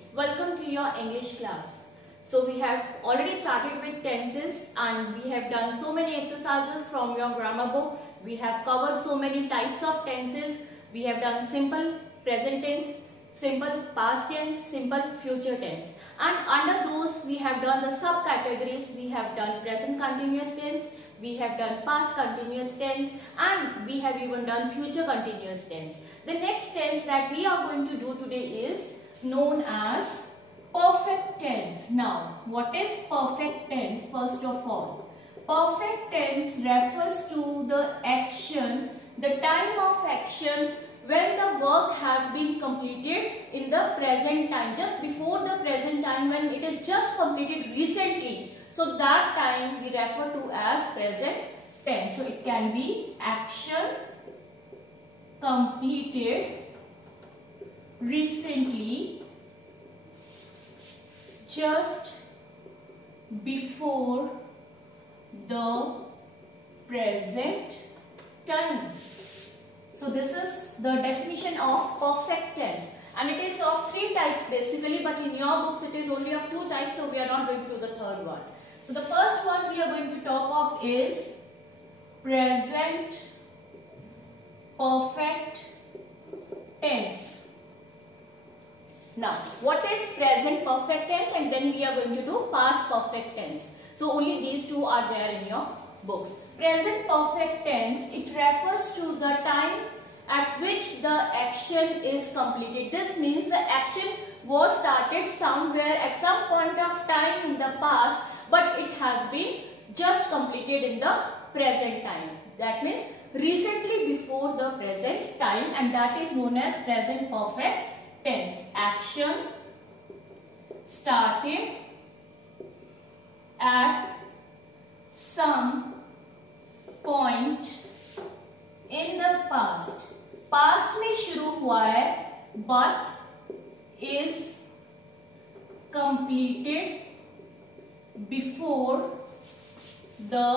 students, welcome to your English class. So we have already started with tenses and we have done so many exercises from your grammar book. We have covered so many types of tenses. We have done simple present tense, simple past tense, simple future tense, and under those we have done the subcategories. We have done present continuous tense, we have done past continuous tense, and we have even done future continuous tense. The next tense that we are going to do today is known as perfect tense. Now, what is perfect tense? First of all, perfect tense refers to the action, the time of action when the work has been completed in the present time, just before the present time, when it is just completed recently. So that time we refer to as present tense. So it can be action completed recently, just before the present time. So this is the definition of perfect tense, and it is of three types basically, but in your books it is only of two types, so we are not going to do the third one. So the first one we are going to talk of is present perfect tense. Now, what is present perfect tense? And then we are going to do past perfect tense. So only these two are there in your books. Present perfect tense, it refers to the time at which the action is completed. This means the action was started somewhere at some point of time in the past, but it has been just completed in the present time. That means recently before the present time, and that is known as present perfect tense. Action started at some point in the past. Past में शुरू हुआ है but is completed before the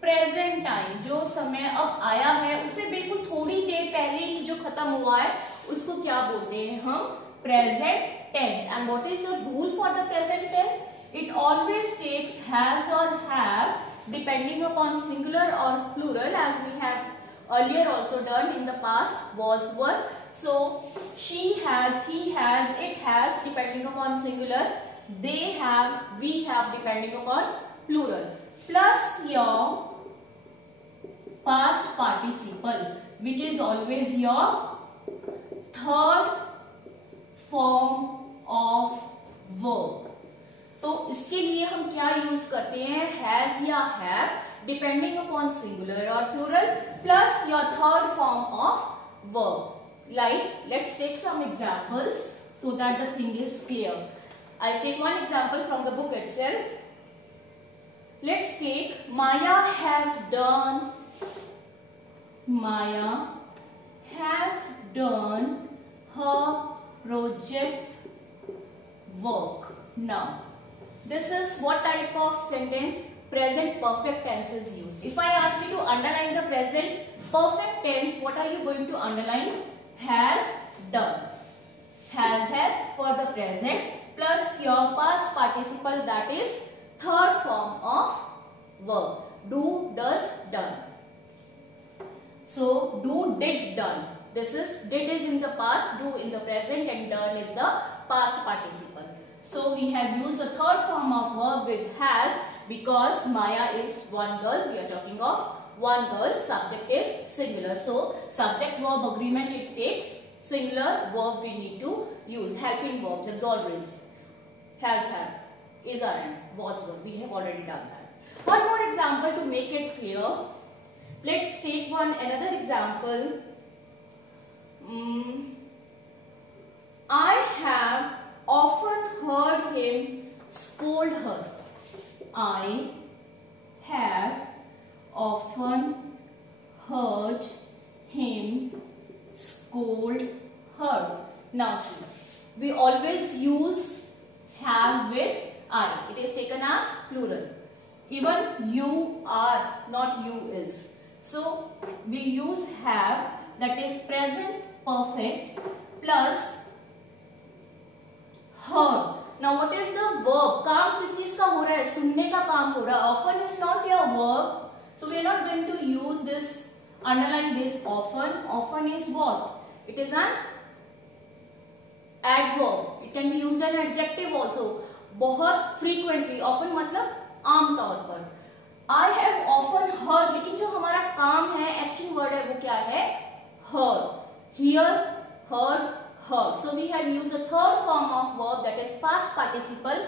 present time. जो समय अब आया है उससे बिल्कुल थोड़ी देर पहले ही जो खत्म हुआ है उसको क्या बोलते हैं हम? Present tense. And what is the rule for the present tense? It always takes has or have depending upon singular or plural, as we have earlier also done in the past. Was, were. So she has, he has, it has depending upon singular, they have, we have depending upon plural, plus your past participle, which is always your third form of verb. तो इसके लिए हम क्या use करते हैं? Has या have depending upon singular और plural, plus your third form of verb. Like, let's take some examples so that the thing is clear. I'll take one example from the book itself. Let's take Maya has done her project work. Now, this is what type of sentence? Present perfect tense is used. If I ask you to underline the present perfect tense, what are you going to underline? Has done. Has had for the present plus your past participle, that is third form of verb. Do, does, done. So do, did, done. This is did is in the past, do in the present, and done is the past participle. So we have used the third form of verb with has because Maya is one girl. We are talking of one girl. Subject is singular. So subject verb agreement, it takes singular verb we need to use. Helping verbs as always. Has, have, is, are, and was, were. We have already done that. One more example to make it clear. Let's take another example. I have often heard him scold her. I have often heard him scold her. Now see, we always use have with I. It is taken as plural. Even you are, not you is. So we use have, that is present perfect, plus heard. Now what is the verb? काम किस चीज का हो रहा है? सुनने का काम हो रहा है. Often is not your verb, so we are not going to use this, underline this often. Often is what? It is an adverb. It can be used as an adjective also. बहुत frequently. Often मतलब आमतौर पर. I have often heard, लेकिन जो हमारा काम है, action word है, वो क्या है? Heard. Hear, heard, heard. So we have used a third form of verb, that is past participle,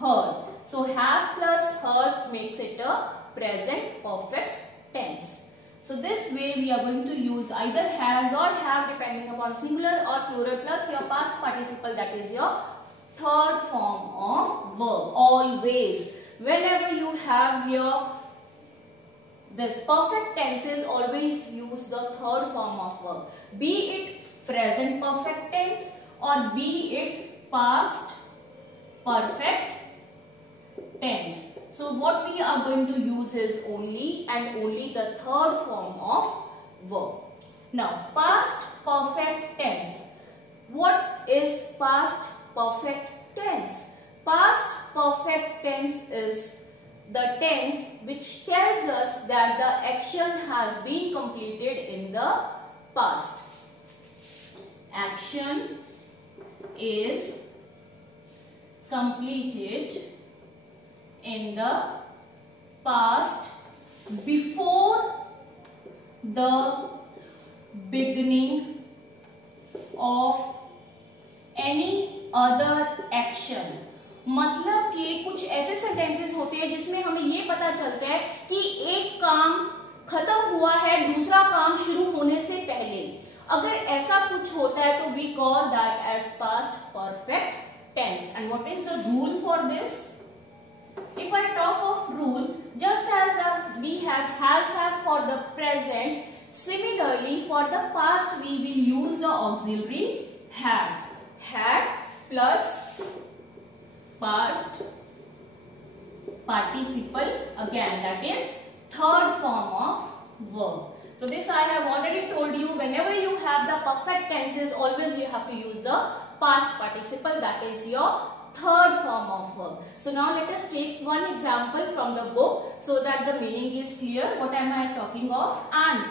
heard. So have plus heard makes it a present perfect tense. So this way we are going to use either has or have depending upon singular or plural plus your past participle, that is your third form of verb. Always, whenever you have your this perfect tenses, always use the third form of verb. Be it present perfect tense or be it past perfect tense. So what we are going to use is only and only the third form of verb. Now past perfect tense. What is past perfect tense? Past perfect tense is the tense which tells us that the action has been completed in the past. Action is completed in the past before the beginning of any other action. मतलब कि कुछ ऐसे sentences होते हैं जिसमें हमें ये पता चलता है कि एक काम खत्म हुआ है दूसरा काम शुरू होने से पहले. अगर ऐसा कुछ होता है तो we call that as past perfect tense. And what is the rule for this? If I talk of rule, just as we have for the present, similarly for the past we will use the auxiliary had. Had plus past participle, again that is third form of verb. So this I have already told you, whenever you have the perfect tenses, always you have to use the past participle, that is your third form of verb. So now let us take one example from the book so that the meaning is clear. What am I talking of? And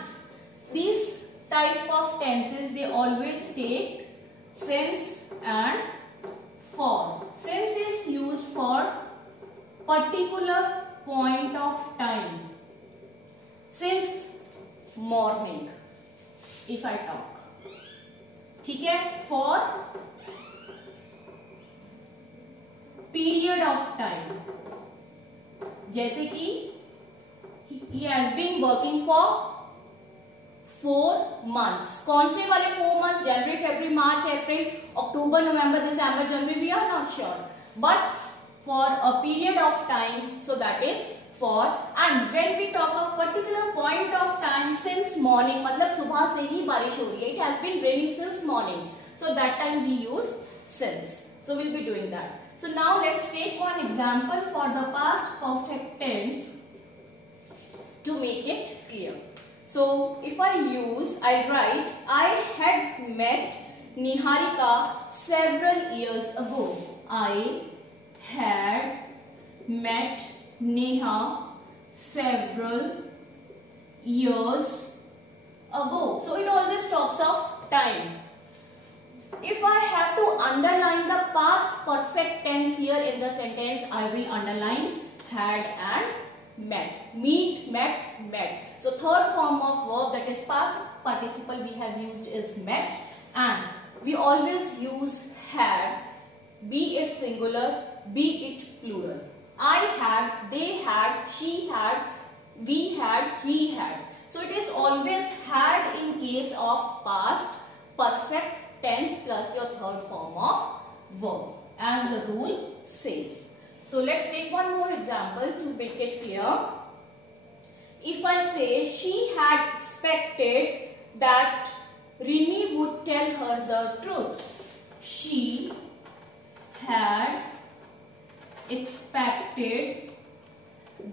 these type of tenses, they always take since and for. Since is used for particular point of time. Since morning, if I talk, ठीक है. For period of time, जैसे कि he has been working for 4 months. कौन से वाले 4 months? January, February, March, April, October, November, December, January, we are not sure. But for a period of time, so that is for. And when we talk of particular point of time, since morning, मतलब सुबह से ही बारिश हो रही है. It has been raining since morning. So that time we use since. So we'll be doing that. So now let's take one example for the past perfect tense to make it clear. So if I write, I had met Niharika several years ago. I had met Neha several years ago. So it always talks of time. If I have to underline the past perfect tense here in the sentence, I will underline had and met. Meet, met, met. So third form of verb, that is past participle, we have used is met, and we always use had, be it singular, be it plural. I had, they had, she had, we had, he had. So it is always had in case of past perfect tense plus your third form of verb, as the rule says. So let's take one more example to make it clear. If I say she had expected that Rimi would tell her the truth. She had expected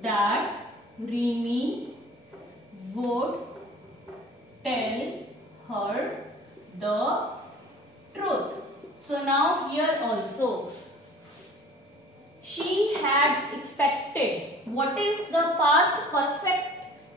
that Rimi would tell her the truth. So now here also she had expected. What is the past perfect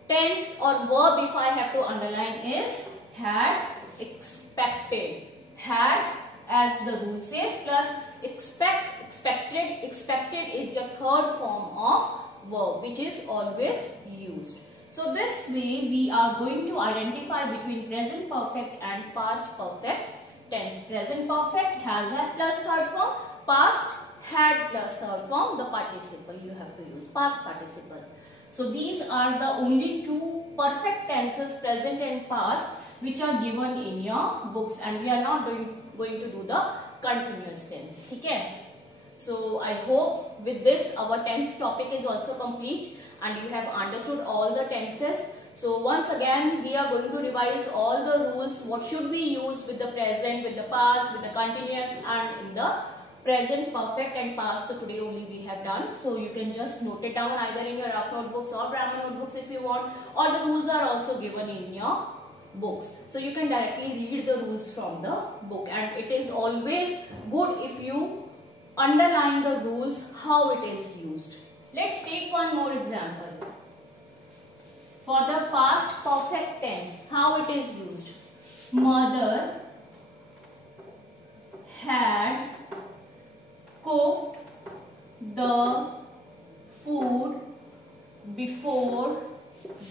tense or verb if I have to underline is had expected. Had as the rule says plus expect, expected. Expected is the third form of verb which is always used. So this way we are going to identify between present perfect and past perfect tense. Present perfect has have plus third form, past had plus third form, the participle you have to use past participle. So these are the only two perfect tenses, present and past, which are given in your books, and we are not going to do the continuous tense. Okay? So I hope with this our tense topic is also complete and you have understood all the tenses. So once again we are going to revise all the rules. What should we use with the present, with the past, with the continuous, and in the present perfect and past. So today only we have done. So you can just note it down either in your rough notebooks or grammar notebooks if you want, or the rules are also given in your books. So you can directly read the rules from the book, and it is always good if you underline the rules how it is used. Let's take one more example. For the past perfect tense, how it is used. Mother had cooked the food before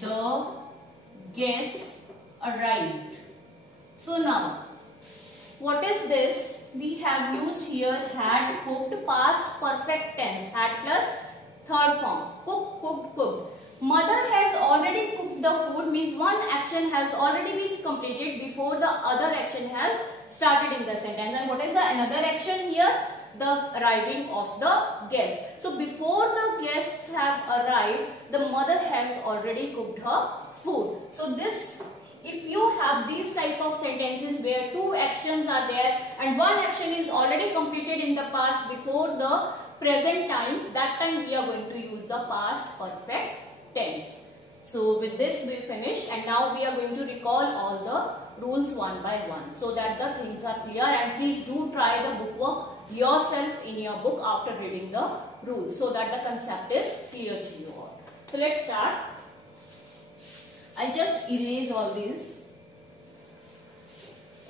the guests arrived. So now, what is this? We have used here had cooked past perfect tense. Had plus third form. Cook, cooked, cooked. Mother has already cooked the food means one action has already been completed before the other action has started in the sentence. And what is the another action here? The arriving of the guests. So before the guests have arrived, the mother has already cooked her food. So this, if you have these type of sentences where two actions are there and one action is already completed in the past before the present time, that time we are going to use the past perfect tense. So with this we finish, and now we are going to recall all the rules one by one so that the things are clear. And please do try the bookwork yourself in your book after reading the rules so that the concept is clear to you all. So let's start. I'll just erase all these.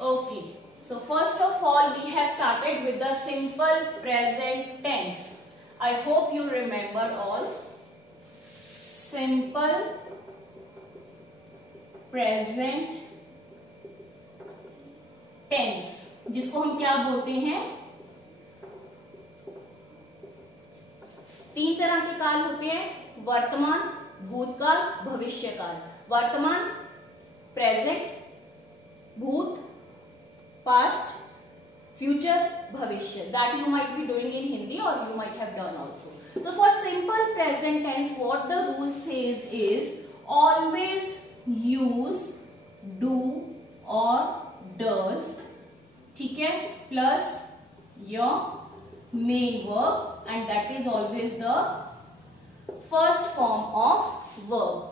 Okay. So first of all we have started with the simple present tense. I hope you remember all. Simple present tense, जिसको हम क्या बोलते हैं, तीन तरह के काल होते हैं, वर्तमान, भूतकाल, भविष्यकाल. वर्तमान प्रेजेंट, भूत past, future, bhavishya. That you might be doing in Hindi or you might have done also. So for simple present tense, what the rule says is always use do or does, ठीक है, plus your main verb, and that is always the first form of verb.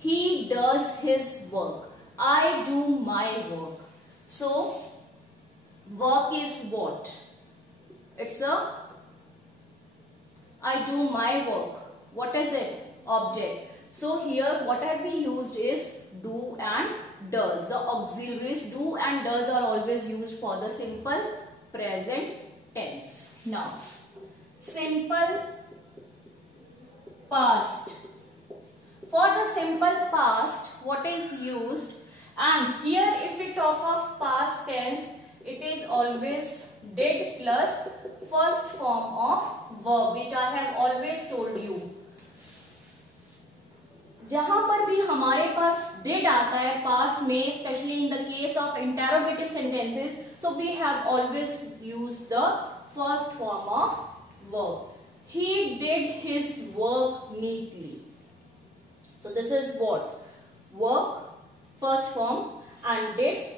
He does his work. I do my work. So work is what? It's a I do my work. What is it? Object. So here what have we used is do and does. The auxiliaries do and does are always used for the simple present tense. Now, simple past. For the simple past, what is used? And here if we talk of past tense, it is always did plus first form of verb, which I have always told you. जहां पर भी हमारे पास did आता है past में, especially in the case of interrogative sentences, so we have always used the first form of verb. He did his work neatly. So this is what? Work, first form, and did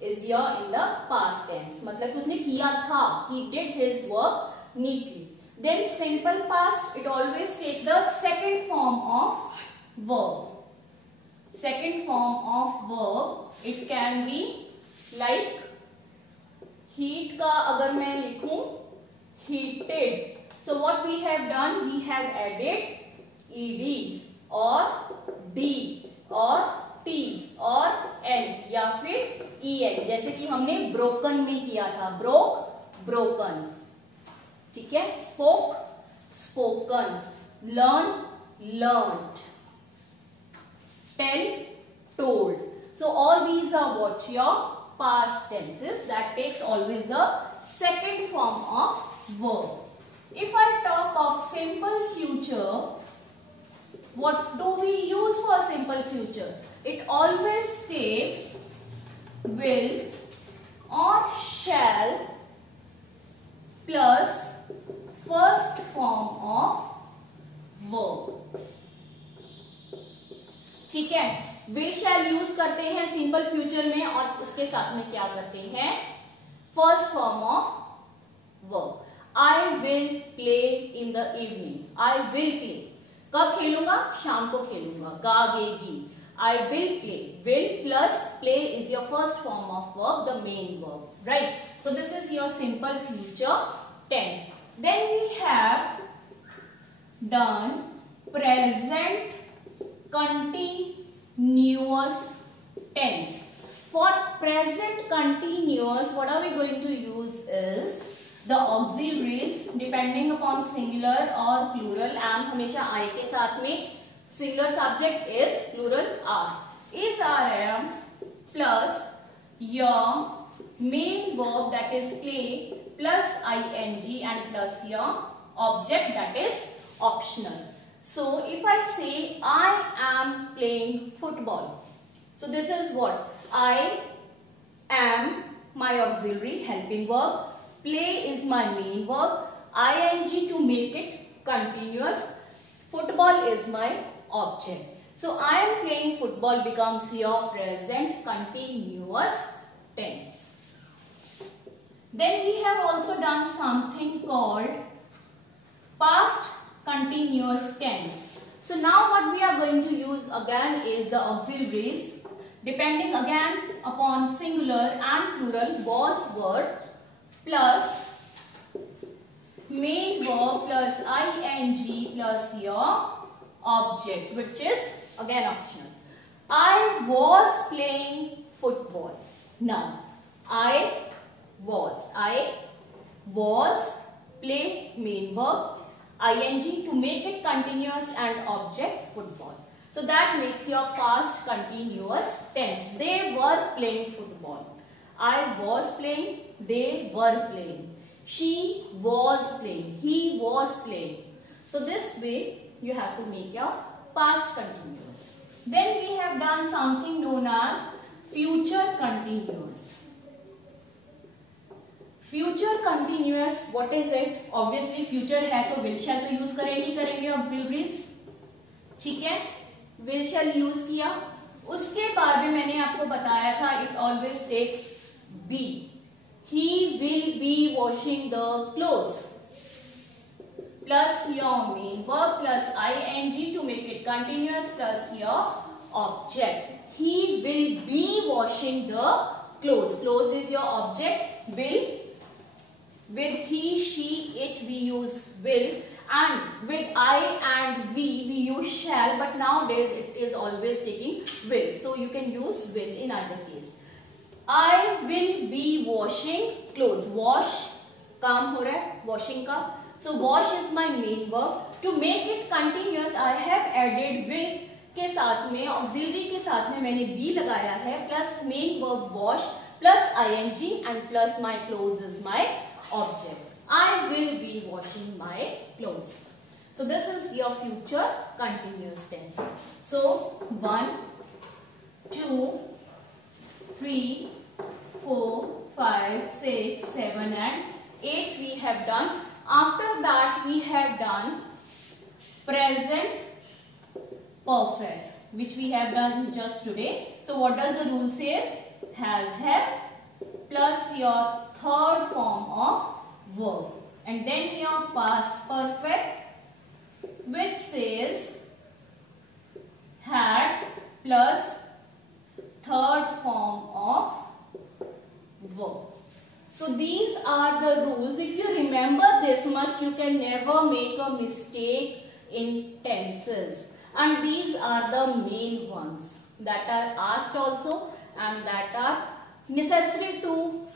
is here in the past tense. मतलब कि उसने किया था. He did his work neatly. Then simple past, it always takes the second form of verb. Second form of verb, it can be like heat का अगर मैं लिखूं, heated. So what we have done, we have added ed or d or t और n या फिर en, जैसे कि हमने broken में किया था, broken, ठीक है, spoke, spoken, learn, learned, tell, told. So all these are what your past tenses that takes always the second form of verb. If I talk of simple future, what do we use for simple future? It always takes will or shall plus first form of verb. ठीक है, वे shall use करते हैं simple future में और उसके साथ में क्या करते हैं, first form of verb. I will play in the evening. I will play, कब खेलूंगा, शाम को खेलूंगा, गागेगी. I will play, will plus play is your first form of verb, the main verb, right. So this is your simple future tense. Then we have done present continuous tense. For present continuous, what are we going to use is the auxiliaries depending upon singular or plural, and हमेशा I के साथ में singular subject is plural are. Is RM plus your main verb that is play plus ing and plus your object that is optional. So if I say I am playing football, so this is what I am, my auxiliary helping verb, play is my main verb, ing to make it continuous, football is my object. So I am playing football becomes your present continuous tense. Then we have also done something called past continuous tense. So now what we are going to use again is the auxiliaries depending again upon singular and plural, was word plus main verb plus ing plus your object, which is again optional. I was playing football. Now I was play main verb, ing to make it continuous and object football. So that makes your past continuous tense. They were playing football. I was playing, they were playing. She was playing, he was playing. So this way you have to make your past continuous. Then we have done something known as future continuous. Future continuous, what is it? Obviously future है तो will शैल तो use करेंगे auxiliaries, ठीक है, will shall use किया. उसके बाद में मैंने आपको बताया था it always takes be. He will be washing the clothes plus your main verb plus ing to make it continuous plus your object. He will be washing the clothes. Clothes is your object. Will, with he, she, it we use will, and with I and we use shall, but nowadays it is always taking will, so you can use will in either case. I will be washing clothes. Wash काम हो रहा है washing का, so wash is my main verb. To make it continuous I have added will के साथ में, auxiliary के साथ में मैंने be लगाया है, plus main verb wash plus ing and plus my clothes is my object. I will be washing my clothes. So this is your future continuous tense. So 1, 2, 3, 4, 5, 6, 7 and 8 we have done. After that we have done present perfect, which we have done just today. So what does the rule says? Has, have plus your third form of verb, and then your past perfect which says had plus third form of verb. So these are the rules. If you remember this much, you can never make a mistake in tenses. And these are the main ones that are asked also and that are necessary to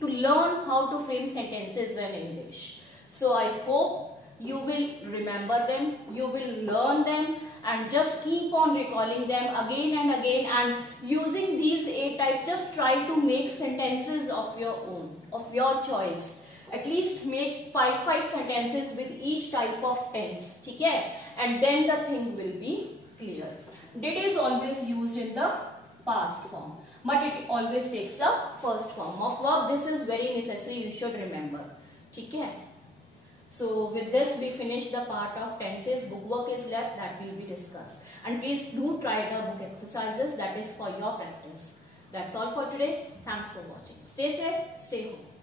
learn how to frame sentences in English. So I hope you will remember them, you will learn them, and just keep on recalling them again and again, and using these 8 types, just try to make sentences of your own, of your choice. At least make 5 sentences with each type of tense, okay? And then the thing will be clear. Did is always used in the past form, but it always takes the first form of verb. This is very necessary, you should remember, okay? So with this we finish the part of tenses. Book work is left, that will be discussed. And please do try the book exercises, that is for your practice. That's all for today. Thanks for watching. Stay safe, stay home.